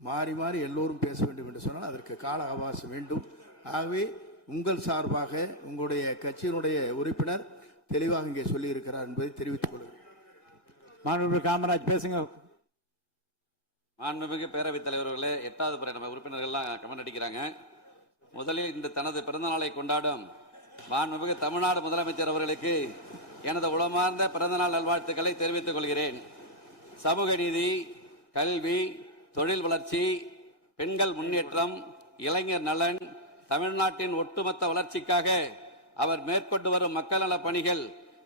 மாறி மாறி எல்லோரும் பேச வேண்டும் என்று சொன்னால் அதற்கு கால அவகாசம் வேண்டும். ஆகவே உங்கள் சார்பாக உங்களுடைய கட்சியினுடைய உறுப்பினர் தெளிவாக இங்கே சொல்லி இருக்கிறார் என்பதை தெரிவித்துக் கொள்கிறேன். மாண்புமிகு காமராஜ் பேசுங்க. மாண்புமிகு பேரவைத் தலைவர்களே, 8வது முறை நம்ம உறுப்பினர்கள்லாம் கமெண்ட் அடிக்கிறாங்க. முதலில் இந்த தனது பிறந்த நாளை கொண்டாடும் மாண்புமிகு தமிழ்நாடு முதலமைச்சர் அவர்களுக்கு எனது உளமார்ந்த பிறந்தநாள் நல்வாழ்த்துக்களை தெரிவித்துக் கொள்கிறேன். சமூக நீதி, கல்வி, தொழில் வளர்ச்சி, பெண்கள் முன்னேற்றம், இளைஞர் நலன், தமிழ்நாட்டின் ஒட்டுமொத்த வளர்ச்சிக்காக அவர் மேற்கொண்டு வரும் மக்கள் நல பணிகள்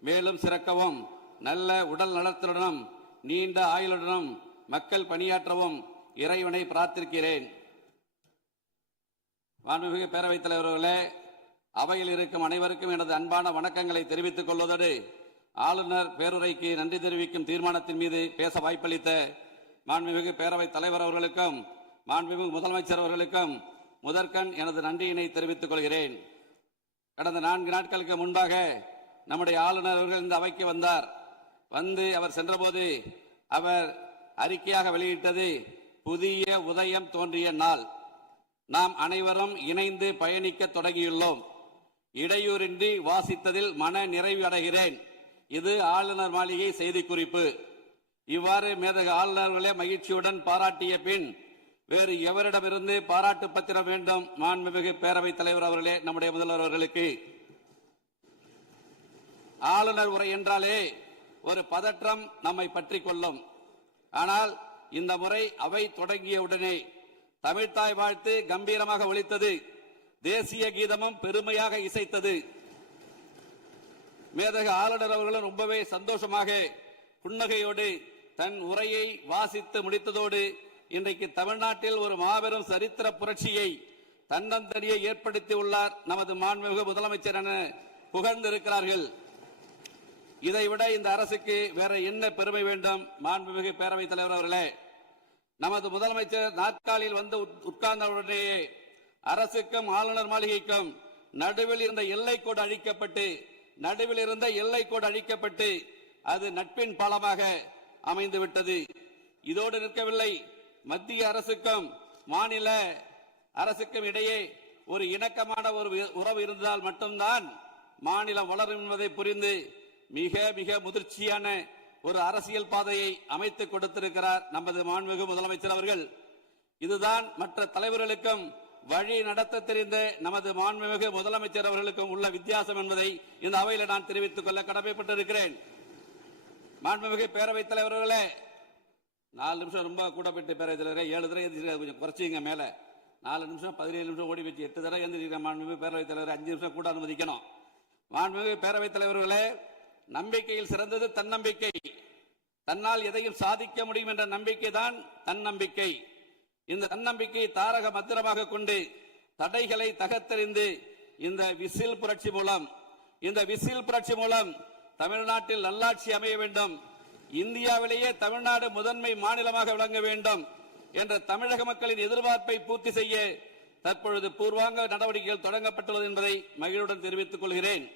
மேலும் சிறக்கவும், நல்ல உடல் நலத்துடனும் நீண்ட ஆயுளுடனும் மக்கள் பணியாற்றவும் இறைவனை பிரார்த்திக்கிறேன். மாண்புமிகு பேரவைத் தலைவர்களே, அவையில் இருக்கும் அனைவருக்கும் எனது அன்பான வணக்கங்களை தெரிவித்துக் கொள்வதோடு ஆளுநர் பேருரைக்கு நன்றி தெரிவிக்கும் தீர்மானத்தின் மீது பேச வாய்ப்பளித்த மாண்புமிகு பேரவைத் தலைவர் அவர்களுக்கும் மாண்புமிகு முதலமைச்சர் அவர்களுக்கும் முதற்கண் எனது நன்றியினை தெரிவித்துக் கொள்கிறேன். கடந்த 4 நாட்களுக்கு முன்பாக நம்முடைய ஆளுநர் அவர்கள் இந்த அவைக்கு வந்தார். வந்து அவர் சென்றபோது அவர் அறிக்கையாக வெளியிட்டது புதிய உதயம் தோன்றிய நாள். நாம் அனைவரும் இணைந்து பயணிக்க தொடங்கியுள்ளோம். இடையூறின்றி வாசித்ததில் மன நிறைவு அடைகிறேன். இது ஆளுநர் மாளிகை செய்திக்குறிப்பு. இவ்வாறு மேதகு ஆளுநர்களே மகிழ்ச்சியுடன் பாராட்டிய பின் வேறு எவரிடமிருந்து பாராட்டு பத்திரம் வேண்டும்? மாண்புமிகு பேரவைத் தலைவர் அவர்களே, நம்முடைய முதல்வர் அவர்களுக்கு. ஆளுநர் உரை என்றாலே ஒரு பதற்றம் நம்மை பற்றி கொள்ளும். ஆனால் இந்த முறை அவை தொடங்கியவுடனே தமிழ்த்தாய் வாழ்த்து கம்பீரமாக ஒலித்தது. தேசிய கீதமும் பெருமையாக இசைத்தது. மேதகு ஆளுநர் அவர்களும் ரொம்பவே சந்தோஷமாக புன்னகையோடு தன் உரையை வாசித்து முடித்ததோடு இன்றைக்கு தமிழ்நாட்டில் ஒரு மாபெரும் சரித்திர புரட்சியை தன்னந்தனியே ஏற்படுத்தி உள்ளார் நமது மாண்புமிகு முதலமைச்சர் என புகழ்ந்திருக்கிறார்கள். இதைவிட இந்த அரசுக்கு வேற என்ன பெருமை வேண்டும்? மாண்புமிகு பேரவைத் தலைவர் அவர்களே, நமது முதலமைச்சர் நாற்காலியில் வந்து உட்கார்ந்தவுடனேயே அரசுக்கும் ஆளுநர் மாளிகைக்கும் நடுவில் இருந்த எல்லைக்கோடு அழிக்கப்பட்டு அது நட்பின் பாலமாக அமைந்து விட்டது. இதோடு நிற்கவில்லை. மத்திய அரசுக்கும் மாநில அரசுக்கும் இடையே ஒரு இணக்கமான ஒரு உறவு இருந்தால் மட்டும்தான் மாநிலம் வளரும் என்பதை புரிந்து மிக மிக முதிர்ச்சியான ஒரு அரசியல் பாதையை அமைத்துக் கொடுத்திருக்கிறார் நமது மாண்புமிகு முதலமைச்சர் அவர்கள். இதுதான் மற்ற தலைவர்களுக்கும் வழி நடத்த தெரிந்த நமது மாண்புமிகு முதலமைச்சர் அவர்களுக்கும் உள்ள வித்தியாசம் என்பதை இந்த அவையில் நான் தெரிவித்துக் கொள்ள கடமைப்பட்டிருக்கிறேன். மாண்புமிகு பேரவைத் தலைவர்களே, 4 நிமிஷம் ரொம்ப கூட போயிட்டு பேரவைத் தலைவரே, 7 தடவை எழுந்திருக்க கொஞ்சம் குறைச்சிங்க. மேல 4 நிமிஷம் 17 நிமிஷம் ஓடி வச்சு 8 தடவை எழுந்திருக்கிற மாண்புமிகு பேரவைத் தலைவர் 5 நிமிஷம் கூட அனுமதிக்கணும். மாண்புமிகு பேரவைத் தலைவர்களே, நம்பிக்கையில் சிறந்தது தன்னம்பிக்கை. தன்னால் எதையும் சாதிக்க முடியும் என்ற நம்பிக்கை தான் தன்னம்பிக்கை. இந்த தன்னம்பிக்கையை தாரக மந்திரமாக கொண்டு தடைகளை தகர்த்தெறிந்து இந்த விசில் புரட்சி மூலம் தமிழ்நாட்டில் நல்லாட்சி அமைய வேண்டும், இந்தியாவிலேயே தமிழ்நாடு முதன்மை மாநிலமாக விளங்க வேண்டும் என்ற தமிழக மக்களின் எதிர்பார்ப்பை பூர்த்தி செய்ய தற்பொழுது பூர்வாங்க நடவடிக்கைகள் தொடங்கப்பட்டுள்ளது என்பதை மகிழ்வுடன் தெரிவித்துக் கொள்கிறேன்.